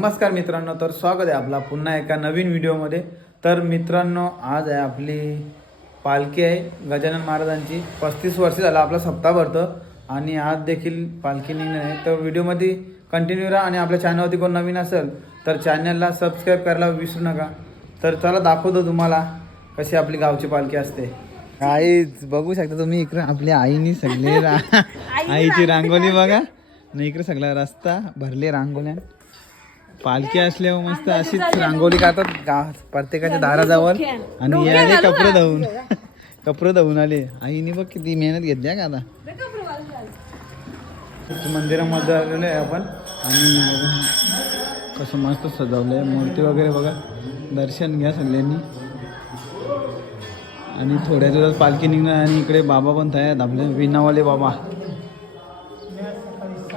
नमस्कार मित्रांनो, तर स्वागत आहे आपला पुन्हा एका नवीन व्हिडिओमध्ये. तर मित्रांनो, आज आहे आपली पालखी आहे गजानन महाराजांची. 35 वर्ष झाला आपला सप्ताह भरतं आणि आज देखील पालखी निघणार आहे. तर व्हिडिओमध्ये कंटिन्यू राहा आणि आपल्या चॅनलवरती कोण नवीन असेल तर चॅनलला सबस्क्राईब करायला विसरू नका. तर चला दाखवतो तुम्हाला कशी आपली गावची पालखी असते. काहीच बघू शकता तुम्ही इकडे आपल्या आईनी सगळे आईची रांगोळी बघा आणि इकडे सगळा रस्ता भरले रांगोळ्या. पालखी असल्यावर मस्त अशीच रांगोळी काढतात प्रत्येकाच्या दाराजवळ. आणि हे आले कपडे धुवून आले. आईने बघ किती मेहनत घेतली का. आता मंदिरामध्ये आलेलो आहे आपण आणि कसं मस्त सजवलंय. मूर्ती वगैरे बघा, दर्शन घ्या सगळ्यांनी. आणि थोड्या दिवस पालखी निघणार आणि इकडे बाबा पण तयार आपले विनावाले बाबा.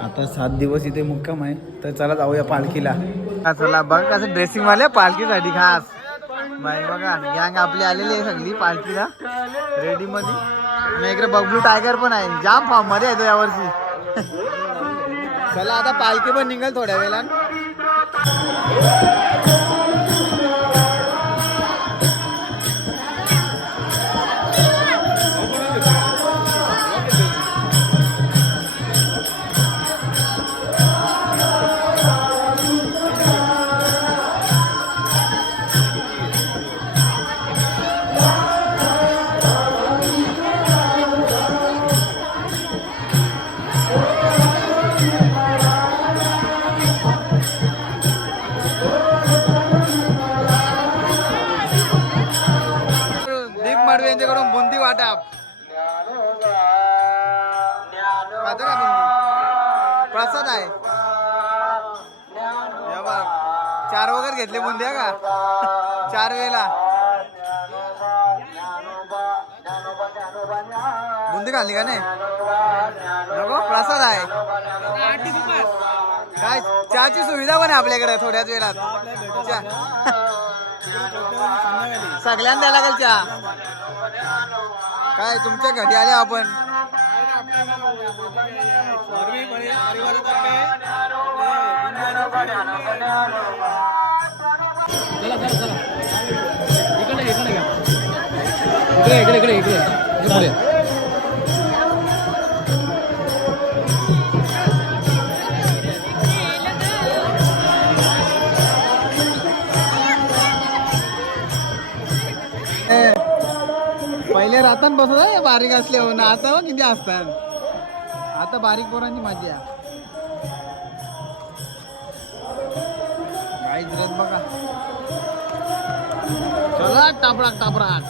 आता 7 दिवस इथे मुक्काम आहे. तर चला जाऊया पालखीला. चला बघा कसं ड्रेसिंग वाले पालखीसाठी खास बाई बघा. गँग आपली आलेली आहे सगळी पालखीला रेडी मध्ये. आणि इकडे बबलू टायगर पण आहे. जाम फॉर्म मध्ये येतो यावर्षी. चला आता पालखी पण निघेल थोड्या वेळा. यांच्याकडून बुंदी वाटप प्रसाद आहे. 4 वगैरे घेतले बुंदी का 4 वेळेला बुंदी खाल्ली का नाही. नको प्रसाद आहे. काय चहाची सुविधा पण आहे आपल्याकडे थोड्याच वेळात. सगळ्यांना द्यायला लागेल चहा. काय तुमच्या घरी आले आपण. इकडे पहिले राहतात बसत बारीक असले हो ना. आता किती असतात. आता बारीक पोरांची मजा काहीच रथ बघा. चला टापराक टापराक.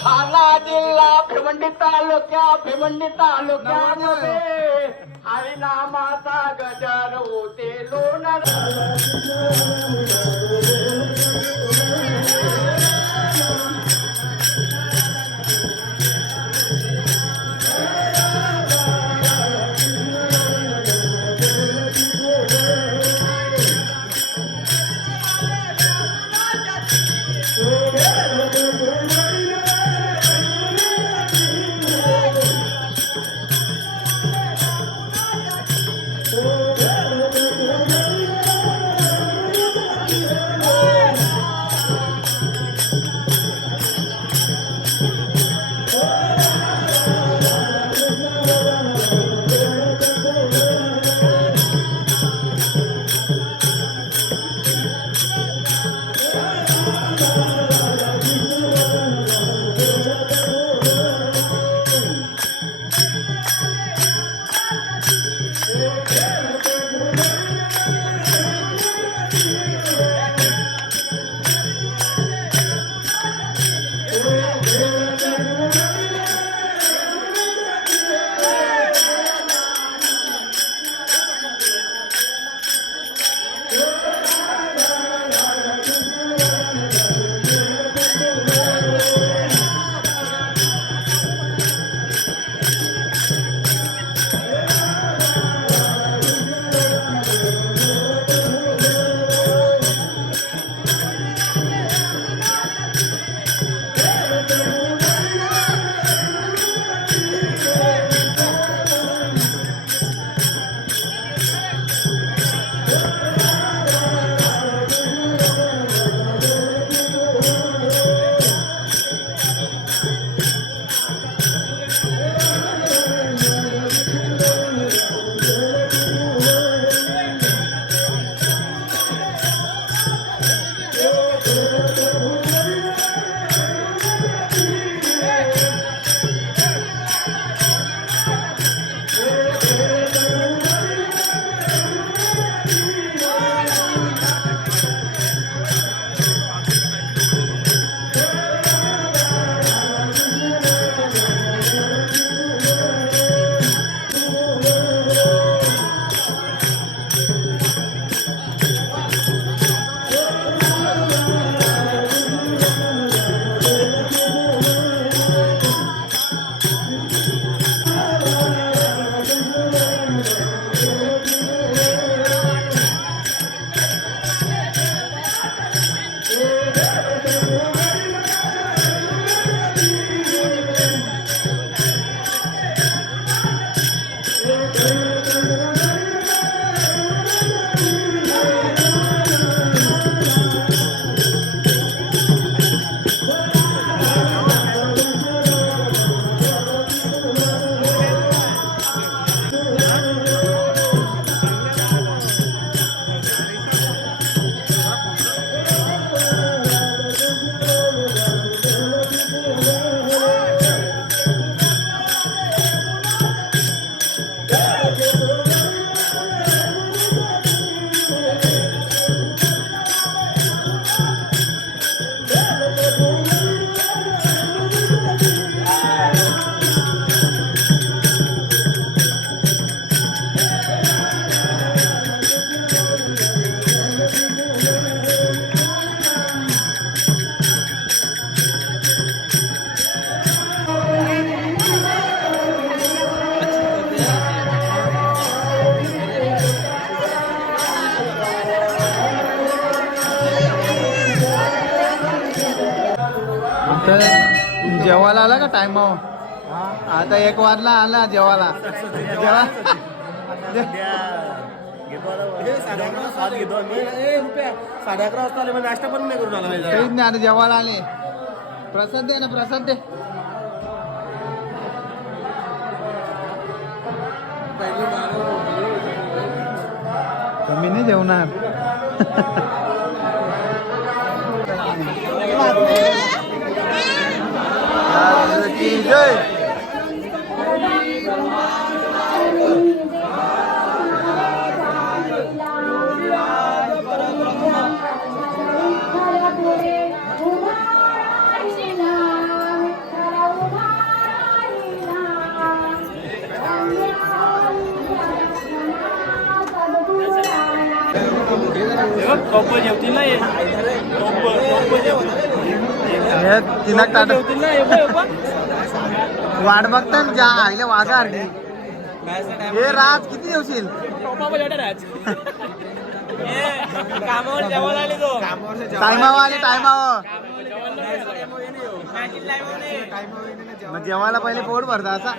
ठाणा जिल्हा भिवंडी तालुक्यामध्ये हरिनामाचा गजर होते लोणार. तर जेवायला आला का टायमावर? आता 1 वाजला आला जेवायला. जेवा ₹11:30 वाजता आले, नाश्ता पण नाही करून आला. काहीच नाही, आता जेवायला आले. प्रसाद दे ना, प्रसाद दे. कमी नाही जेवणार. जय. तिला वाट बघता ज्या आईला वाघा हरली. हे राज किती जेवशील? टायमावर आले, टायमावर. मग जेवायला पहिले पोट भरता असा.